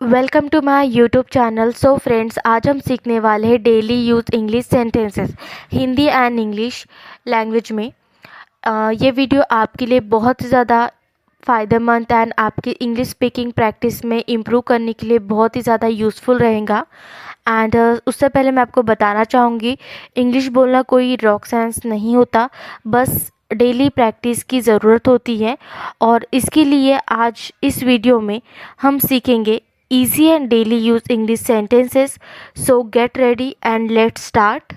Welcome to my YouTube channel. So friends, आज हम सीखने वाले हैं daily use English sentences Hindi and English language में। ये वीडियो आपके लिए बहुत ज़्यादा फ़ायदेमंद एंड आपकी इंग्लिश स्पीकिंग प्रैक्टिस में इम्प्रूव करने के लिए बहुत ही ज़्यादा यूज़फुल रहेगा। एंड उससे पहले मैं आपको बताना चाहूँगी, इंग्लिश बोलना कोई रॉक साइंस नहीं होता, बस डेली प्रैक्टिस की ज़रूरत होती है। और इसके लिए आज इस वीडियो में हम सीखेंगे easy and daily use English sentences. So get ready and let's start.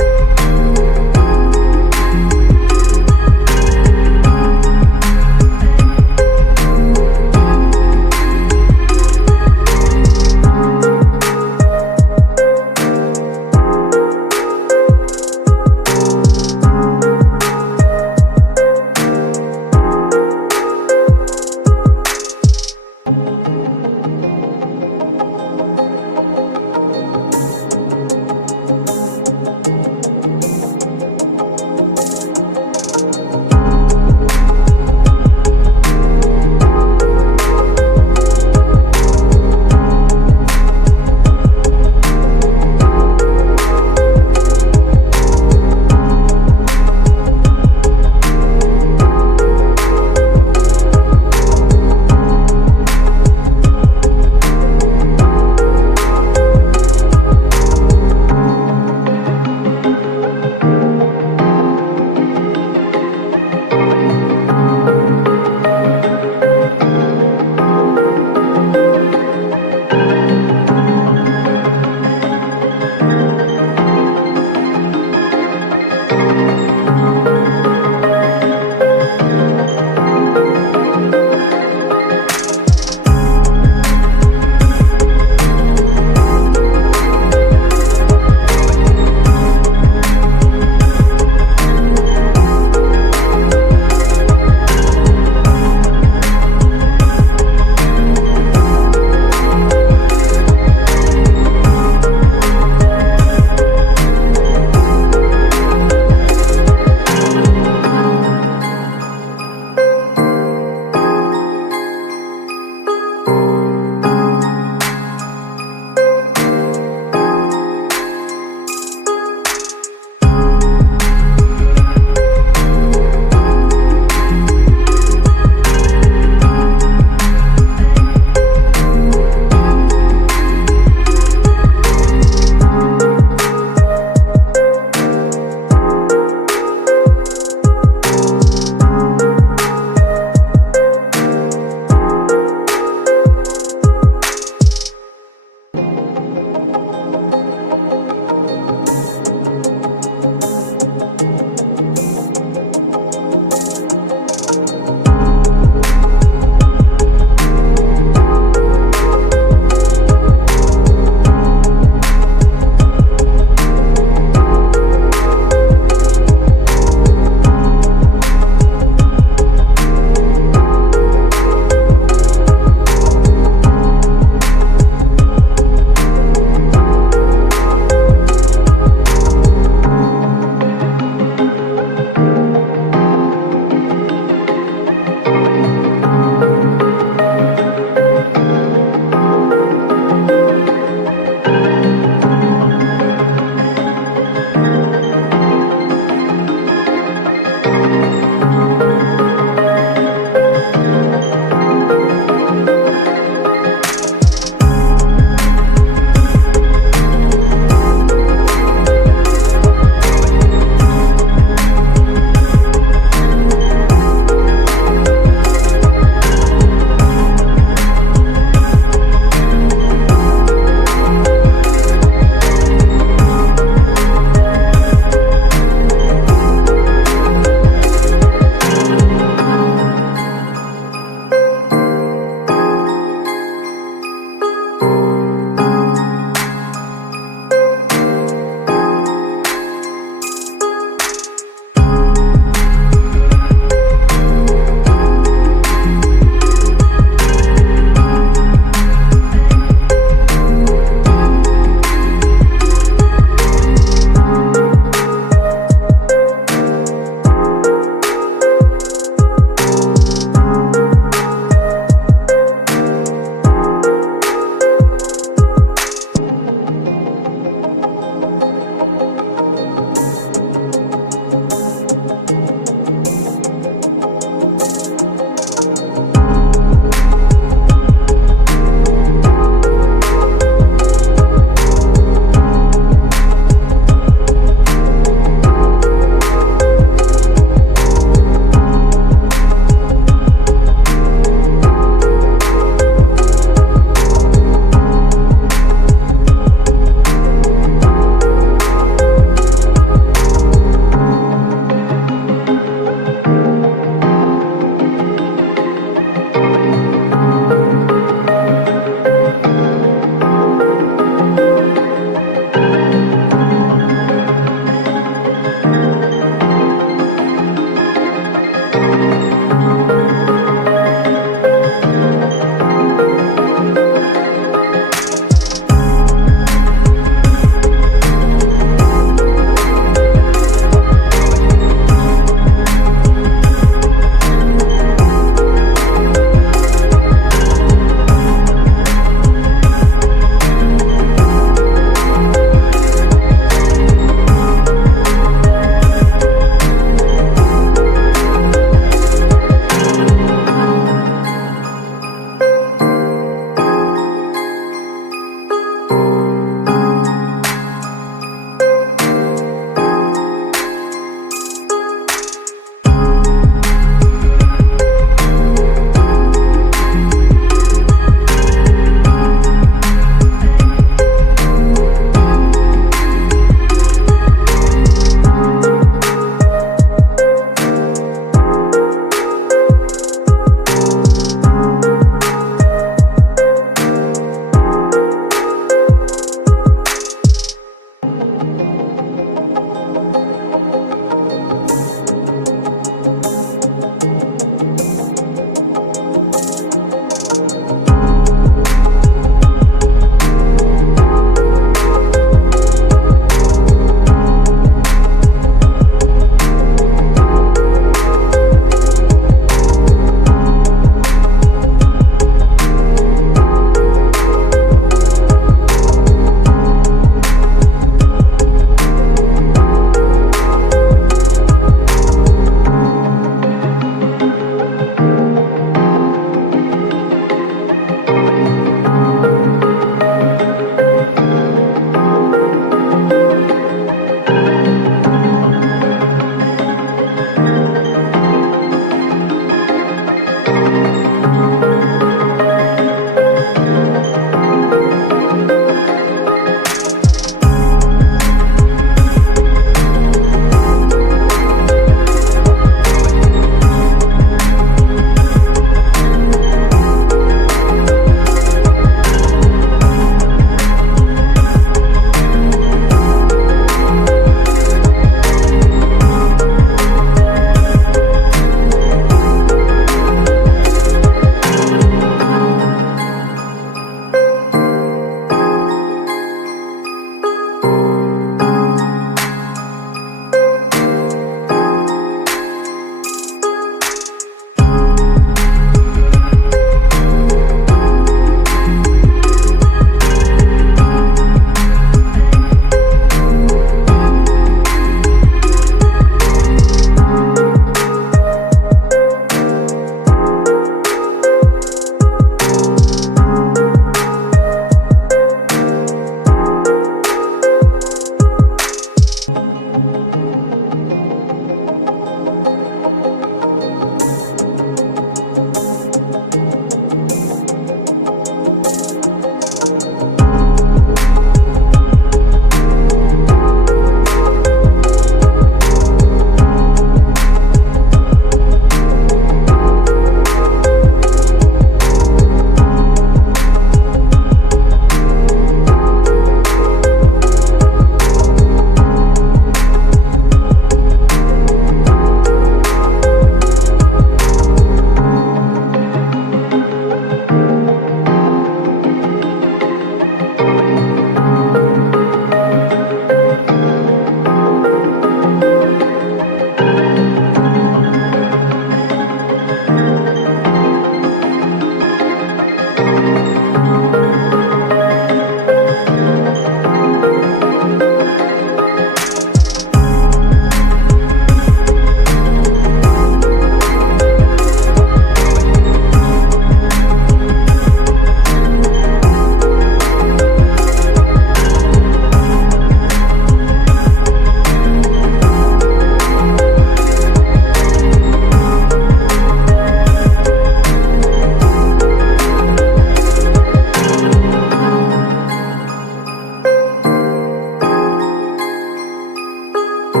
So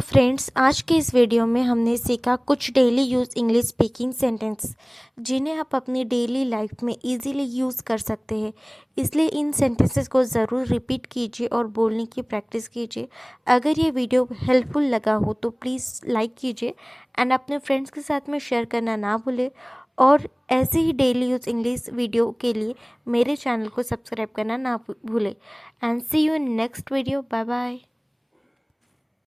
friends, आज के इस वीडियो में हमने सीखा कुछ daily use English speaking sentence जिन्हें आप अपनी डेली लाइफ में इजीली यूज़ कर सकते हैं। इसलिए इन सेंटेंसेस को ज़रूर रिपीट कीजिए और बोलने की प्रैक्टिस कीजिए। अगर ये वीडियो हेल्पफुल लगा हो तो प्लीज़ लाइक कीजिए एंड अपने फ्रेंड्स के साथ में शेयर करना ना भूलें। और ऐसे ही डेली यूज़ इंग्लिश वीडियो के लिए मेरे चैनल को सब्सक्राइब करना ना भूलें। And see you in next video. Bye bye.